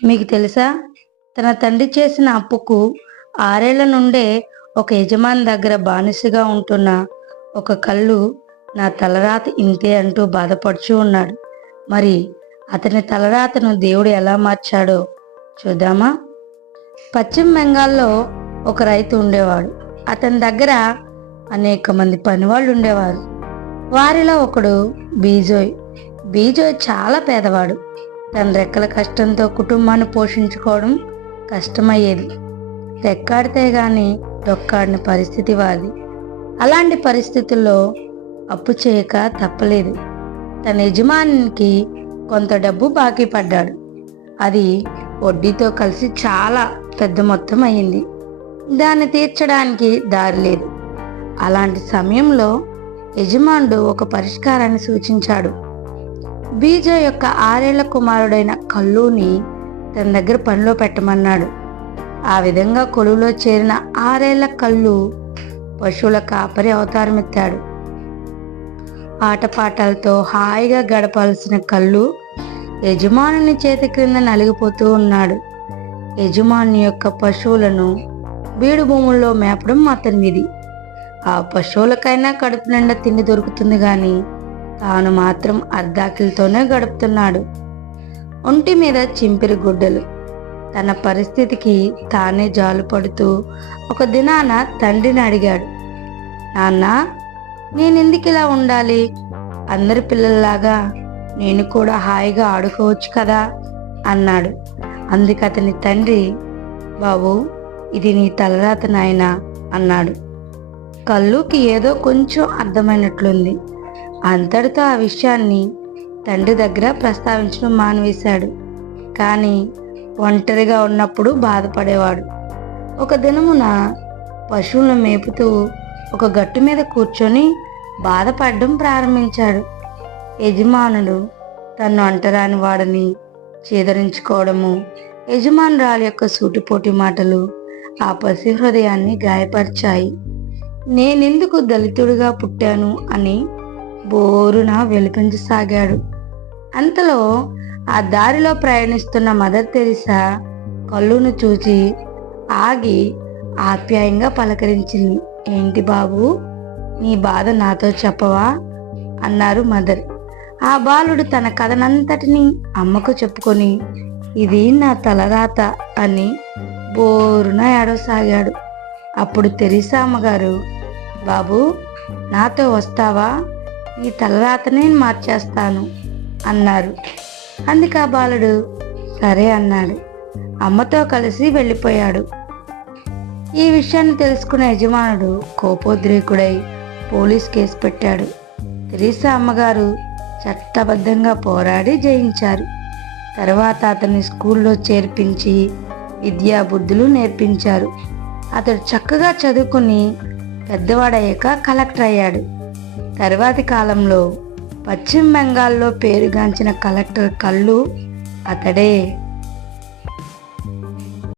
మీకు తెలుసా, తన తండ్రి చేసిన అప్పుకు 6 ఏళ్ల నుండే ఒక యజమాని దగ్గర బానిసగా ఉంటున్న ఒక కళ్ళు నా తలరాత ఇంతే అంటూ బాధపడుచూ ఉన్నాడు. మరి అతని తలరాతను దేవుడు ఎలా మార్చాడో చూద్దామా? పశ్చిమ బెంగాల్లో ఒక రైతు ఉండేవాడు. అతని దగ్గర అనేక మంది పనివాళ్ళు ఉండేవారు. వారిలో ఒకడు బీజోయ్. బీజోయ్ చాలా పేదవాడు. తన రెక్కల కష్టంతో కుటుంబాన్ని పోషించుకోవడం కష్టమయ్యేది. రెక్కాడితే గాని డొక్కాడిన పరిస్థితి వాది. అలాంటి పరిస్థితుల్లో అప్పు చేయక తప్పలేదు. తన యజమానికి కొంత డబ్బు బాకీ పడ్డాడు. అది వడ్డీతో కలిసి చాలా పెద్ద మొత్తం అయింది. దాన్ని తీర్చడానికి దారి లేదు. అలాంటి సమయంలో యజమానుడు ఒక పరిష్కారాన్ని సూచించాడు. బీజో యొక్క 6 ఏళ్ల కుమారుడైన కల్లుని తన దగ్గర పనిలో పెట్టమన్నాడు. ఆ విధంగా కొలువులో చేరిన 6 ఏళ్ల కల్లు పశువుల కాపరి అవతారమెత్తాడు. ఆటపాటలతో హాయిగా గడపాల్సిన కల్లు యజమానుని చేతి క్రింద నలిగిపోతూ ఉన్నాడు. యజమాని యొక్క పశువులను బీడు భూముల్లో మేపడం అతని విధి. ఆ పశువులకైనా కడుపు నిండా తిండి దొరుకుతుంది గాని తాను మాత్రం అర్ధాకిలతోనే గడుపుతున్నాడు. ఒంటి మీద చింపిరి గుడ్డలు. తన పరిస్థితికి తానే జాలు పడుతూ ఒక దినాన తండ్రిని అడిగాడు, నాన్న, నేనెందుకు ఇలా ఉండాలి? అందరి పిల్లల్లాగా నేను కూడా హాయిగా ఆడుకోవచ్చు కదా అన్నాడు. అందుకు అతని తండ్రి, బాబు, ఇది నీ తలరాత నాయనా అన్నాడు. కల్లుకి ఏదో కొంచెం అర్థమైనట్లుంది. అంతటితో ఆ విషయాన్ని తండ్రి దగ్గర ప్రస్తావించడం మానివేశాడు. కానీ ఒంటరిగా ఉన్నప్పుడు బాధపడేవాడు. ఒక దినమున పశువులను మేపుతూ ఒక గట్టు మీద కూర్చొని బాధపడడం ప్రారంభించాడు. యజమానుడు తను అంటరాని వాడని చేదరించుకోవడము, యజమానురాలి యొక్క సూటిపోటి మాటలు ఆ పసి హృదయాన్ని గాయపరిచాయి. నేనెందుకు దళితుడిగా పుట్టాను అని బోరున వెలిపించసాగాడు. అంతలో ఆ దారిలో ప్రయాణిస్తున్న మదర్ తెరిసా కల్లును చూచి ఆగి ఆప్యాయంగా పలకరించింది. ఏంటి బాబు, నీ బాధ నాతో చెప్పవా అన్నారు మదర్. ఆ బాలుడు తన కథనంతటినీ అమ్మకు చెప్పుకొని ఇది నా తలరాత అని బోరున ఏడవసాగాడు. అప్పుడు తెరిసా అమ్మగారు, బాబు, నాతో వస్తావా? ఈ తలరాతనే మార్చేస్తాను అన్నారు. అందుకు ఆ బాలుడు సరే అన్నాడు. అమ్మతో కలిసి వెళ్ళిపోయాడు. ఈ విషయాన్ని తెలుసుకున్న యజమానుడు కోపోద్రేకుడై పోలీస్ కేసు పెట్టాడు. తెరిసా అమ్మగారు చట్టబద్ధంగా పోరాడి జయించారు. తర్వాత అతన్ని స్కూల్లో చేర్పించి విద్యా బుద్ధులు నేర్పించారు. అతడు చక్కగా చదువుకుని పెద్దవాడయ్యాక కలెక్టర్ అయ్యాడు. తర్వాతి కాలంలో పశ్చిమ బెంగాల్లో పేరుగాంచిన కలెక్టర్ కల్లు అతడే.